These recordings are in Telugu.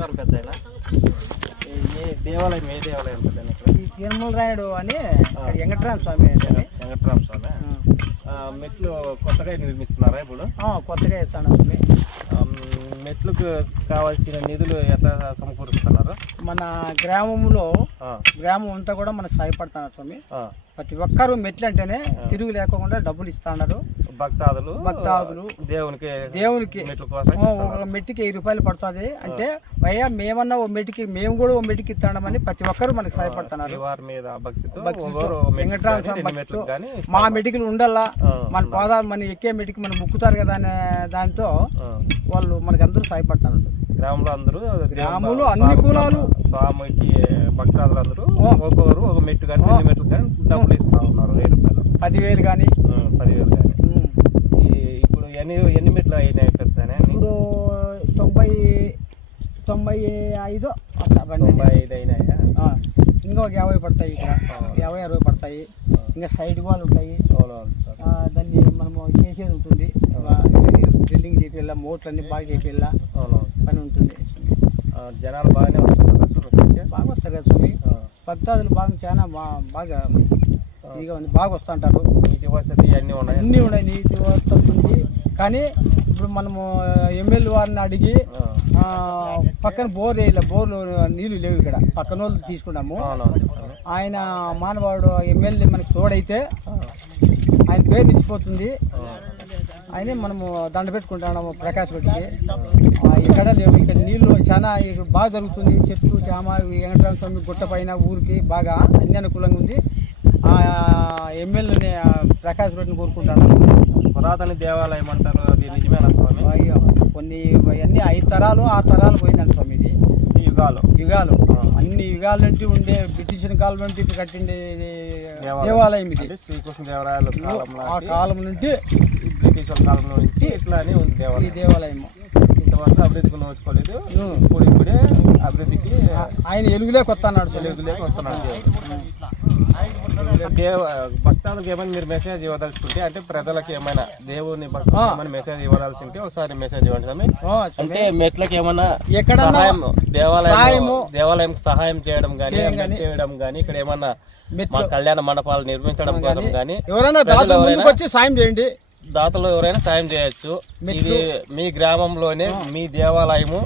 నమస్కారం పెద్ద ఏ దేవాలయం ఏ దేవాలయం ఈ తిరుమల రాయుడు అని వెంకటరామ స్వామి. వెంకటరామ స్వామి. మెట్లు కొత్తగా నిర్మిస్తున్నారా ఇప్పుడు? కొత్తగా ఇస్తాను మెట్లకు కావాల్సిన నిధులు ఎట్లా సమకూరుస్తున్నారు? మన గ్రామంలో గ్రామం అంతా కూడా మనకు సహాయపడుతున్నారు స్వామి. ప్రతి ఒక్కరు మెట్లు అంటేనే తిరుగు లేకుండా డబ్బులు ఇస్తున్నారు భక్తాదులు భక్తాదులు. దేవునికి దేవునికి ఒక మెట్టికి వెయ్యి రూపాయలు పడుతుంది. అంటే అయ్యా మేమన్నా ఓ మెట్టికి మేము కూడా ఓ మెట్టికి ఇస్తామని ప్రతి ఒక్కరు మనకు సహాయపడుతున్నారు. మా మెడికల్ ఉండాలా మన పాదాలు మన ఎక్కే మెట్టికి మనం ముక్కుతారు కదా అనే దాంతో. వాళ్ళు మనకి అందరూ సహాయపడతారు గ్రామంలో అందరూ గ్రామంలో అన్ని కులాలు. స్వామికి భక్తాదులు అందరూ. ఒక్కొక్కరు ఒక మెట్టు కానీ రెండు మెట్లు కానీ డబ్బులు ఇస్తా ఉన్నారు వెయ్యి రూపాయలు పదివేలు కానీ. పదివేలు కానీ. ఇప్పుడు ఎన్ని ఎన్ని మెట్లు అయినాయి పెద్దనే? ఇప్పుడు తొంభై తొంభై ఐదు తొంభై ఐదు అయినాయా? ఇంకా ఒక యాభై పడతాయి ఇక్కడ. యాభై అరవై పడతాయి. ఇంకా సైడ్ వాళ్ళు ఉంటాయి. దాన్ని మనము చేసేది ఉంటుంది. బిల్డింగ్ చేపిల్లా మోటార్ అన్ని బాగా అవునవును పని ఉంటుంది. జనాలు బాగానే వస్తారు? బాగా వస్తారు కదా స్వామి? పద్ధతులు బాగా చాలా బాగా ఉంది. బాగా వస్తూ ఉంటారు నీటి వసతి అన్నీ ఉన్నాయి. అన్నీ ఉన్నాయి. నీటి వస్తుంది కానీ ఇప్పుడు మనము ఎమ్మెల్యే వారిని అడిగి పక్కన బోర్ వేయాలి బోర్లు నీళ్ళు లేవు ఇక్కడ. పక్కన వాళ్ళు తీసుకున్నాము. ఆయన మానవాడు ఎమ్మెల్యే మనకి తోడైతే ఆయన పేరు నిలిచిపోతుంది. ఆ, ఆయనే మనము దండ పెట్టుకుంటున్నాము ప్రకాష్ రెడ్డికి. ఆ, ఇక్కడ లేవు. ఇక్కడ నీళ్ళు చాలా బాగా జరుగుతుంది. చెట్లు చామ వెంకటరామ స్వామి గుట్ట పైన ఊరికి బాగా అన్ని అనుకూలంగా ఉంది. ఆ ఎమ్మెల్యేని ప్రకాష్ రెడ్డిని కోరుకుంటాను పురాతన దేవాలయం అంటారు. అది నిజమేనా స్వామి? బాగా కొన్ని అన్ని ఐదు తరాలు ఆరు తరాలు పోయిందండి స్వామి ఇది. యుగాలు. యుగాలు. అన్ని యుగాల నుంచి ఉండే బ్రిటిష్ కాలం నుంచి కట్టిండే దేవాలయం. ఇది. శ్రీకృష్ణ దేవరాయల ఆ కాలం నుండి బ్రిటిష్ వాళ్ళ కాలం నుంచి ఇట్లానే ఉంది ఈ దేవాలయం దేవాలయం ఇంతవరకు అభివృద్ధికి నోచుకోలేదు. ఇప్పుడు ఇప్పుడే అభివృద్ధికి ఆయన ఎలుగులే కొత్త అన్నాడు వస్తున్నాడు దేవుడు. దేవ భక్తాలకు ఏమైనా మీరు మెసేజ్ ఇవ్వదలుచుకుంటే అంటే ప్రజలకు ఏమైనా దేవుని ఏమైనా మెసేజ్ ఇవ్వదలుచుంటే ఉంటే ఒకసారి మెసేజ్ ఇవ్వండి స్వామి. అంటే మెట్లకి ఏమైనా సహాయం దేవాలయం. దేవాలయం సహాయం చేయడం కానీ చేయడం కానీ ఇక్కడ ఏమన్నా మా కళ్యాణ మండపాలు నిర్మించడం కోసం కానీ ఎవరైనా వచ్చి సాయం చేయండి దాతలు ఎవరైనా సాయం చేయొచ్చు. ఇది మీ గ్రామంలోనే మీ దేవాలయము.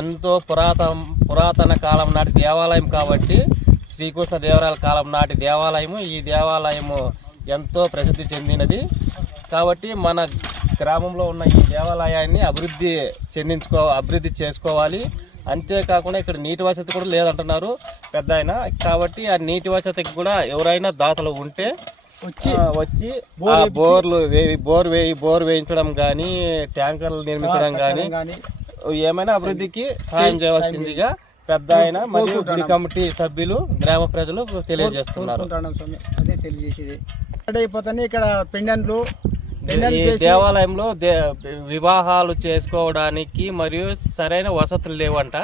ఎంతో పురాతన పురాతన కాలం నాటి దేవాలయం కాబట్టి శ్రీకృష్ణ దేవరాయల కాలం నాటి దేవాలయము. ఈ దేవాలయము ఎంతో ప్రసిద్ధి చెందినది. కాబట్టి మన గ్రామంలో ఉన్న ఈ దేవాలయాన్ని అభివృద్ధి చెందించుకో అభివృద్ధి చేసుకోవాలి. అంతేకాకుండా ఇక్కడ నీటి వసతి కూడా లేదంటున్నారు పెద్ద కాబట్టి ఆ నీటి వసతికి కూడా ఎవరైనా దాతలు ఉంటే వచ్చి బోర్లు వేయి బోర్ వేయి బోర్ వేయించడం కానీ ట్యాంకర్లు నిర్మించడం కానీ ఏమైనా అభివృద్ధికి సాయం చేయవలసిందిగా పెద్ద ఆయన మరియు గుడి కమిటీ సభ్యులు గ్రామ ప్రజలు తెలియజేస్తున్నారు. అదే తెలియజేసేది. ఇక్కడ అయిపోతానే ఇక్కడ చేసి దేవాలయంలో దే వివాహాలు చేసుకోవడానికి మరియు సరైన వసతులు లేవంట.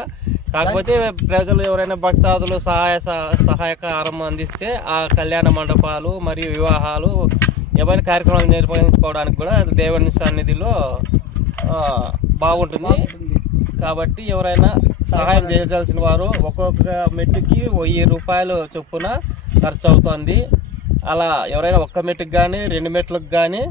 కాకపోతే ప్రజలు ఎవరైనా భక్తాదులు సహాయ సహ- సహాయకారం అందిస్తే ఆ కళ్యాణ మండపాలు మరియు వివాహాలు ఏమైనా కార్యక్రమాలు నిర్వహించుకోవడానికి కూడా దేవుని సన్నిధిలో బాగుంటుంది. కాబట్టి ఎవరైనా సహాయం చేయవలసిన వారు ఒక్కొక్క మెట్టుకి వెయ్యి రూపాయలు చొప్పున ఖర్చు అవుతుంది అలా ఎవరైనా ఒక్క మెట్టుకు కానీ రెండు మెట్లకు కానీ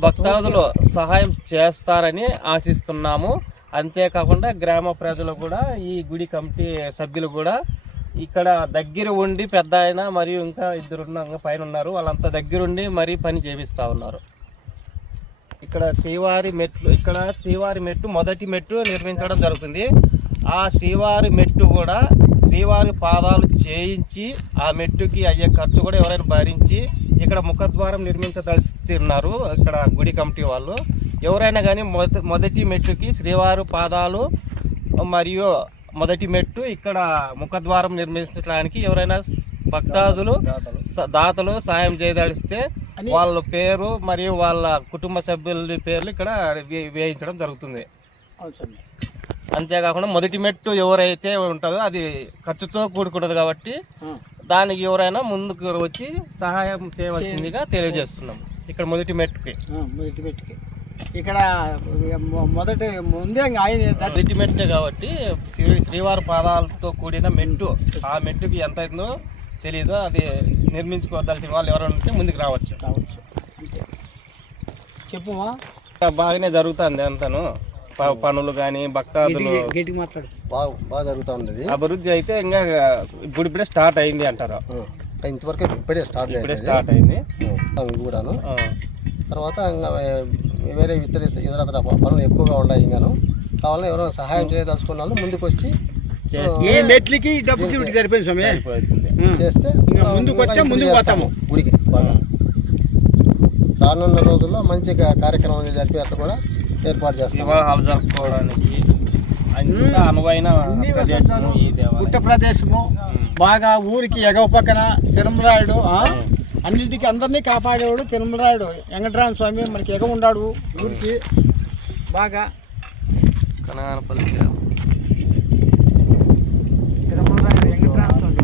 భక్తాదులు సహాయం చేస్తారని ఆశిస్తున్నాము. అంతేకాకుండా గ్రామ ప్రజలు కూడా ఈ గుడి కమిటీ సభ్యులు కూడా ఇక్కడ దగ్గర ఉండి పెద్ద ఆయన మరియు ఇంకా ఇద్దరు ఉన్న- పైన ఉన్నారు. వాళ్ళంతా దగ్గరుండి మరీ పని చేపిస్తూ ఉన్నారు. ఇక్కడ శ్రీవారి మెట్లు ఇక్కడ శ్రీవారి మెట్టు మొదటి మెట్టు నిర్మించడం జరుగుతుంది. ఆ శ్రీవారి మెట్టు కూడా శ్రీవారి పాదాలు చేయించి ఆ మెట్టుకి అయ్యే ఖర్చు కూడా ఎవరైనా భరించి ఇక్కడ ముఖద్వారం నిర్మించదలుస్తున్నారు ఇక్కడ గుడి కమిటీ వాళ్ళు. ఎవరైనా కానీ మొదటి మొదటి మెట్టుకి శ్రీవారి పాదాలు మరియు మొదటి మెట్టు ఇక్కడ ముఖద్వారం నిర్మించడానికి ఎవరైనా భక్తాదులు దాతలు. సాయం చేయదలిస్తే వాళ్ళ పేరు మరియు వాళ్ళ కుటుంబ సభ్యుల పేర్లు ఇక్కడ వే- వేయించడం జరుగుతుంది. అంతేకాకుండా మొదటి మెట్టు ఎవరైతే ఉంటుందో అది ఖర్చుతో కూడుకున్నది కాబట్టి. దానికి ఎవరైనా ముందుకు వచ్చి సహాయం చేయవలసిందిగా తెలియజేస్తున్నాం. ఇక్కడ మొదటి మెట్టుకి. మొదటి పెట్టుకి ఇక్కడ మొ- మొదటి ముందే ఇంకా ఆయన దర్శనం సెంటిమెంటే కాబట్టి శ్రీ శ్రీవారి పాదాలతో కూడిన మెట్టు. ఆ మెట్టుకి ఎంత అయిందో తెలియదు అది నిర్మించుకోవద్దాల్సిన వాళ్ళు ఎవరైనా ఉంటే ముందుకు రావచ్చు. కావచ్చు అంతే. చెప్పుమా బాగానే జరుగుతుంది అంతాను. ప- పనులు కానీ భక్తాదులు. గట్టిగా మాట్లాడు. బాగా బాగా జరుగుతూ ఉన్నది. అభివృద్ధి అయితే ఇంకా ఇప్పుడు ఇప్పుడే స్టార్ట్ అయింది అంటారు. ఇంతవరకు ఇప్పుడే స్టార్ట్ ఇప్పుడే స్టార్ట్ అయింది. అవి కూడాను. ఆ. తర్వాత వేరే ఇతర ఇతర పనులు ఎక్కువగా ఉన్నాయి ఇంకాను కావాలని ఎవరైనా సహాయం చేయదలుచుకున్న వాళ్ళు ముందుకు వచ్చి చేస్తే ఈ మెట్లకి ఈ డబ్బుకి వీటికి సరిపోయింది స్వామి సరిపోతుంది. ఉం. చేస్తే ఇంకా ముందుకు వచ్చే. పోతాము. గుడికి రానున్న రోజుల్లో మంచి కార్యక్రమం జరిపేటట్టు కూడా ఏర్పాటు చేస్తాం వివాహాలు జరుపుకోవడానికి అనువైన ప్రదేశము పుట్ట. బాగా ఊరికి ఎగవ పక్కన తిరుమలాయుడు ఆ? అన్నింటికి అందరినీ కాపాడేవాడు తిరుమలాయుడు వెంకటరామ స్వామి మనకి ఎగ ఉండాడు ఊరికి. బాగా. కనగానపల్లి గ్రామం. తిరుమలాయుడు వెంకటరామ స్వామి.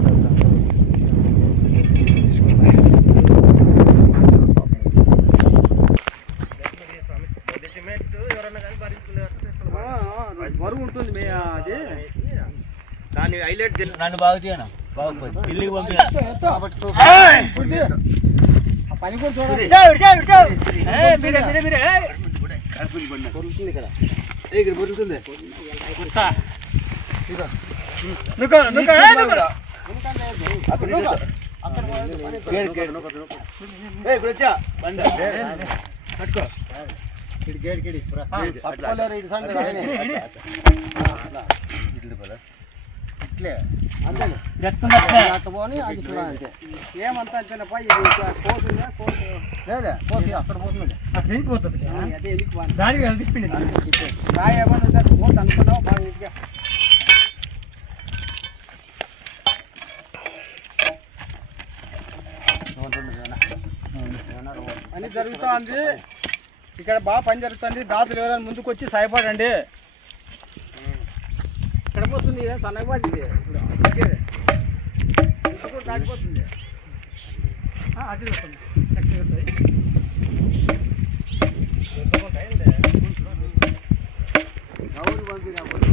బరువు ఉంటుంది మీ అది. దాన్ని హైలైట్ నన్ను బాగా చేయను? ఢిల్లీకి పని కూడా గేట్ గేట్ ఇస్తురా పట్టుకోలేరు ఇటు సండే రాయనే అట్లే. అట్ట పోని అది చూడాలి అంతే. ఏమంతా అంతేనప్పా, ఇది పోతుందా, పోతుందా? లేదే పోతుంది అక్కడ పోతుంది. అదే. రాయి ఏమన్నా అనుకున్నావు, బాగా ఇదిగా. అని జరుగుతుంది. ఇక్కడ బాగా పని జరుగుతుంది. దాతలు ఎవరైనా ముందుకు వచ్చి సహాయపడండి. ఇక్కడ పోతుంది సన్నగబాది ఇది ఇప్పుడు దాటిపోతుంది అటు వస్తుంది చక్కగా వస్తాయి. ఎవరు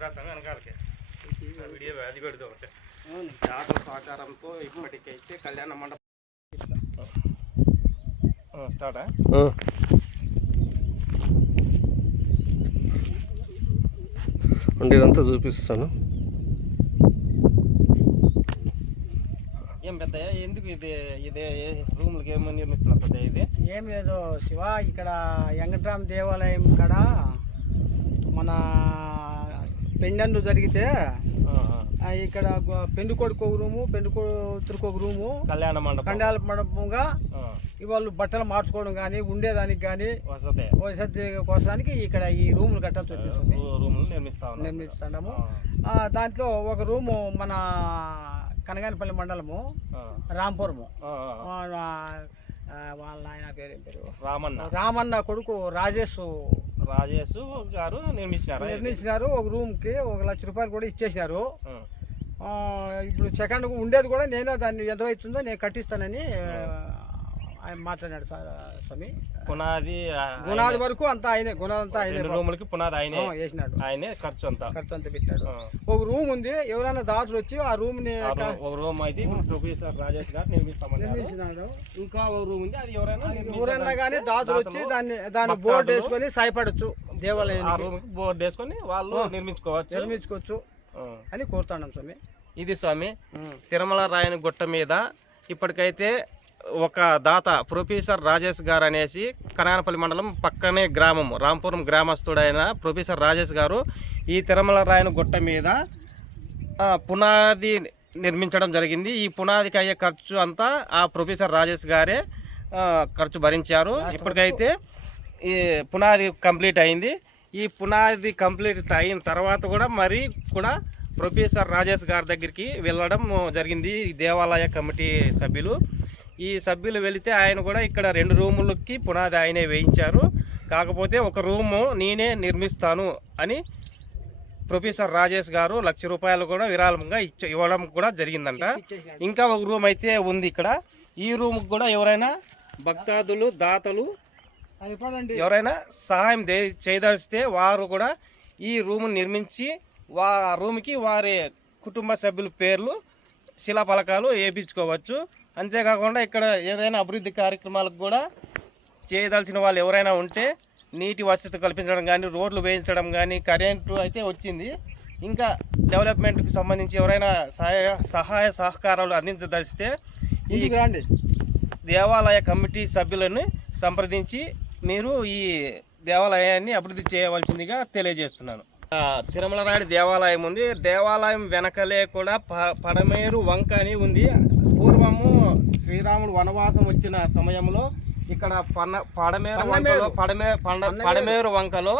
ఆడిరాస్తాను వెనకాలకి. వీడియో అది పెడదాం ఒకటి దాతల సహకారంతో ఇప్పటికైతే కళ్యాణ మండపం స్టార్టా అంటే ఇదంతా చూపిస్తాను. ఎందుకు ఇది ఇదే రూమ్లకి ఏమో నిర్మిస్తున్నారు ఇది? ఏం లేదు శివ ఇక్కడ వెంకట్రామ దేవాలయం కాడ మన పెండన్ను జరిగితే ఇక్కడ పెండు కొడుకు ఒక రూము పెండు కూతురుకు ఒక రూము కళ్యాణ మండపం. కండాల మండపంగా ఆ, వాళ్ళు బట్టలు మార్చుకోవడం కానీ ఉండేదానికి కానీ వసతే. వసతి కోసానికి ఇక్కడ ఈ రూములు కట్టాల్సి వచ్చేస్తుంది రూములు నిర్మిస్తా ఉన్నారు నిర్మిస్తున్నాము. దాంట్లో ఒక రూము మన కనగానపల్లి మండలము రాంపురము. వాళ్ళ ఆయన పేరు? రామన్న. రామన్న కొడుకు రాజేష్ రాజేష్ గారు నిర్మించారా ఇది? నిర్మించినారు. ఒక రూమ్కి ఒక లక్ష రూపాయలు కూడా ఇచ్చేసినారు. ఇప్పుడు సెకండ్ ఉండేది కూడా నేనే దాన్ని ఎంత అవుతుందో నేను కట్టిస్తానని ఆయన మాట్లాడాడు సార్ స్వామి. పునాది గుణాది వరకు అంతా ఆయనే గుణాది అంతా ఆయనే రూములకి పునాది ఆయనే వేసినాడు. ఆయనే ఖర్చు అంతా. ఖర్చు అంతా పెట్టాడు. ఒక రూమ్ ఉంది ఎవరైనా దాసులు వచ్చి ఆ రూమ్ని ఒక రూమ్ అయితే ప్రొఫెసర్ రాజేష్ గారు నిర్మిస్తామన్నారు. నిర్మించినాడు. ఇంకా ఒక రూమ్ ఉంది అది ఎవరైనా ఎవరైనా కానీ దాసులు వచ్చి దాన్ని దాన్ని బోర్డు వేసుకొని సాయపడచ్చు ఆ దేవాలయానికి రూమ్కి బోర్డు వేసుకొని వాళ్ళు నిర్మించుకోవచ్చు. నిర్మించుకోవచ్చు. అని కోరుతున్నాం స్వామి. ఇది స్వామి తిరుమల రాయని గుట్ట మీద ఇప్పటికైతే ఒక దాత ప్రొఫెసర్ రాజేష్ గారు అనేసి కనానపల్లి మండలం పక్కనే గ్రామం రాంపురం గ్రామస్తుడైన ప్రొఫెసర్ రాజేష్ గారు ఈ తిరుమల రాయని గుట్ట మీద పునాది నిర్మించడం జరిగింది. ఈ పునాదికి అయ్యే ఖర్చు అంతా ఆ ప్రొఫెసర్ రాజేష్ గారే ఖర్చు భరించారు. ఇప్పటికైతే ఈ పునాది కంప్లీట్ అయింది. ఈ పునాది కంప్లీట్ అయిన తర్వాత కూడా మరి కూడా ప్రొఫెసర్ రాజేష్ గారి దగ్గరికి వెళ్ళడం జరిగింది. దేవాలయ కమిటీ సభ్యులు. ఈ సభ్యులు వెళితే ఆయన కూడా ఇక్కడ రెండు రూములకి పునాది ఆయనే వేయించారు. కాకపోతే ఒక రూము నేనే నిర్మిస్తాను అని ప్రొఫెసర్ రాజేష్ గారు లక్ష రూపాయలు కూడా విరాళంగా ఇచ్చ ఇవ్వడం కూడా జరిగిందంట. ఇంకా ఒక రూమ్ అయితే ఉంది ఇక్కడ. ఈ రూమ్ కూడా ఎవరైనా భక్తాదులు దాతలు ఎవరైనా సహాయం దే- చేయదలిస్తే వారు కూడా ఈ రూమ్ నిర్మించి వా ఆ రూమ్కి వారి కుటుంబ సభ్యుల పేర్లు శిలాఫలకాలు వేయించుకోవచ్చు. అంతేకాకుండా ఇక్కడ ఏదైనా అభివృద్ధి కార్యక్రమాలకు కూడా చేయదలిచిన వాళ్ళు ఎవరైనా ఉంటే నీటి వసతి కల్పించడం కానీ రోడ్లు వేయించడం కానీ కరెంటు అయితే వచ్చింది. ఇంకా డెవలప్మెంట్కి సంబంధించి ఎవరైనా సహాయ సహాయ సహకారాలు అందించదలిస్తే ఈ దేవాలయ కమిటీ సభ్యులను సంప్రదించి మీరు ఈ దేవాలయాన్ని అభివృద్ధి చేయవలసిందిగా తెలియజేస్తున్నాను. ఆ, తిరుమల రాయుడు దేవాలయం ఉంది. దేవాలయం వెనకలే కూడా ప- పడమేరు వంక అని ఉంది. శ్రీరాముడు వనవాసం వచ్చిన సమయంలో ఇక్కడ పన్న పడమేరు వంకలో పడమే పండ- పడమేరు వంకలో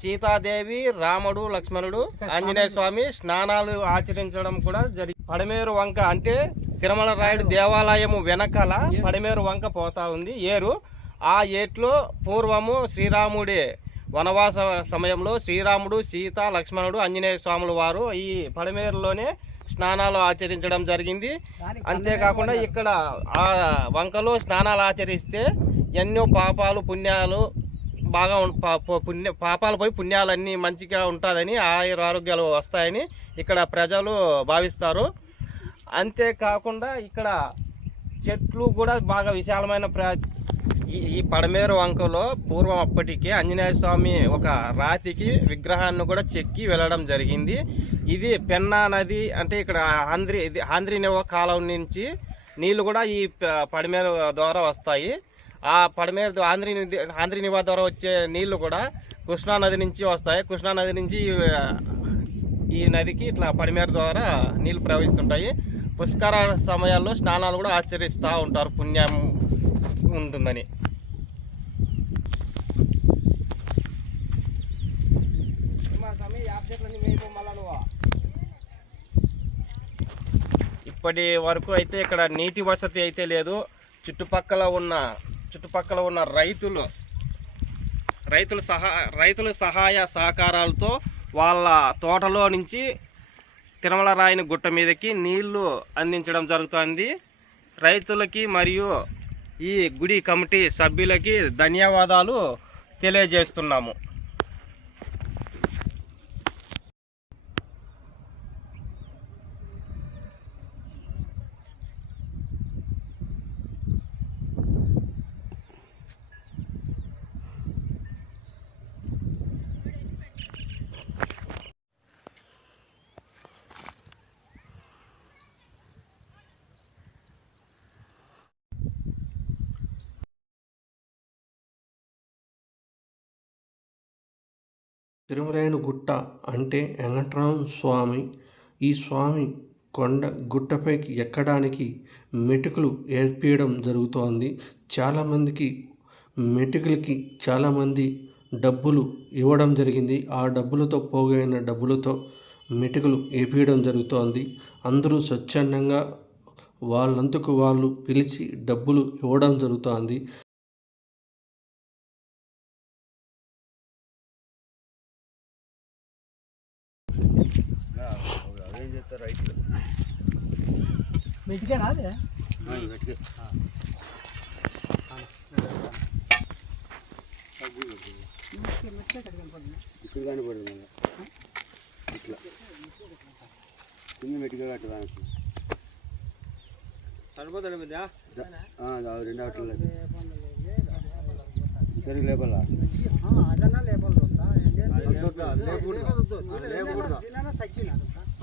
సీతాదేవి రాముడు లక్ష్మణుడు ఆంజనేయ స్వామి స్నానాలు ఆచరించడం కూడా జరిగి పడమేరు వంక అంటే తిరుమల రాయుడు దేవాలయము వెనకాల పడమేరు వంక పోతా ఉంది. ఏరు. ఆ ఏట్లో పూర్వము శ్రీరాముడి వనవాస సమయంలో శ్రీరాముడు సీత లక్ష్మణుడు ఆంజనేయ స్వాముల వారు ఈ పడమేరులోనే స్నానాలు ఆచరించడం జరిగింది. అంతేకాకుండా ఇక్కడ ఆ వంకలో స్నానాలు ఆచరిస్తే ఎన్నో పాపాలు పుణ్యాలు బాగా పుణ్య పాపాలు పోయి పుణ్యాలన్నీ మంచిగా ఉంటుందని ఆయుర ఆరోగ్యాలు వస్తాయని ఇక్కడ ప్రజలు భావిస్తారు. అంతేకాకుండా ఇక్కడ చెట్లు కూడా బాగా విశాలమైన ప్ర ఈ ఈ పడమేరు వంకలో పూర్వం అప్పటికే ఆంజనేయ స్వామి ఒక రాతికి విగ్రహాన్ని కూడా చెక్కి వెళ్ళడం జరిగింది. ఇది పెన్నా నది అంటే ఇక్కడ ఆంధ్రి ఇది ఆంధ్రీనివ కాలం నుంచి నీళ్ళు కూడా ఈ ప- పడమేరు ద్వారా వస్తాయి. ఆ పడమేరు ఆంధ్రీ నది ద్వారా వచ్చే నీళ్ళు కూడా కృష్ణా నది నుంచి వస్తాయి. కృష్ణా నది నుంచి ఈ నదికి ఇట్లా పడిమేర ద్వారా నీళ్ళు ప్రవహిస్తుంటాయి. పుష్కర సమయాల్లో స్నానాలు కూడా ఆచరిస్తూ ఉంటారు. పుణ్యం ఉంటుందని. ఇప్పటి వరకు అయితే ఇక్కడ నీటి వసతి అయితే లేదు. చుట్టుపక్కల ఉన్న చుట్టుపక్కల ఉన్న రైతులు రైతుల సహా రైతుల సహాయ సహకారాలతో వాళ్ళ తోటలో నుంచి తిరుమల రాయిని గుట్ట మీదకి నీళ్ళు అందించడం జరుగుతుంది. రైతులకి మరియు ఈ గుడి కమిటీ సభ్యులకి ధన్యవాదాలు తెలియజేస్తున్నాము. తిరుమలైన గుట్ట అంటే వెంకట్రామ స్వామి. ఈ స్వామి కొండ గుట్టపైకి ఎక్కడానికి మెటుకులు ఏర్పీయడం జరుగుతోంది. చాలామందికి మెటుకులకి చాలామంది డబ్బులు ఇవ్వడం జరిగింది. ఆ డబ్బులతో పోగైన డబ్బులతో మెటుకులు ఏపీయడం జరుగుతోంది. అందరూ స్వచ్ఛందంగా వాళ్ళంతకు వాళ్ళు పిలిచి డబ్బులు ఇవ్వడం జరుగుతోంది. మెటికేనా అదే? ఇక్కడ కనపడదు ఇట్లా. కింద మెట్టుగా కట్టడానికి రెండు అట్లా సరిగ్గా లేపల్లా లేపలు ఇక్కడ అక్కడే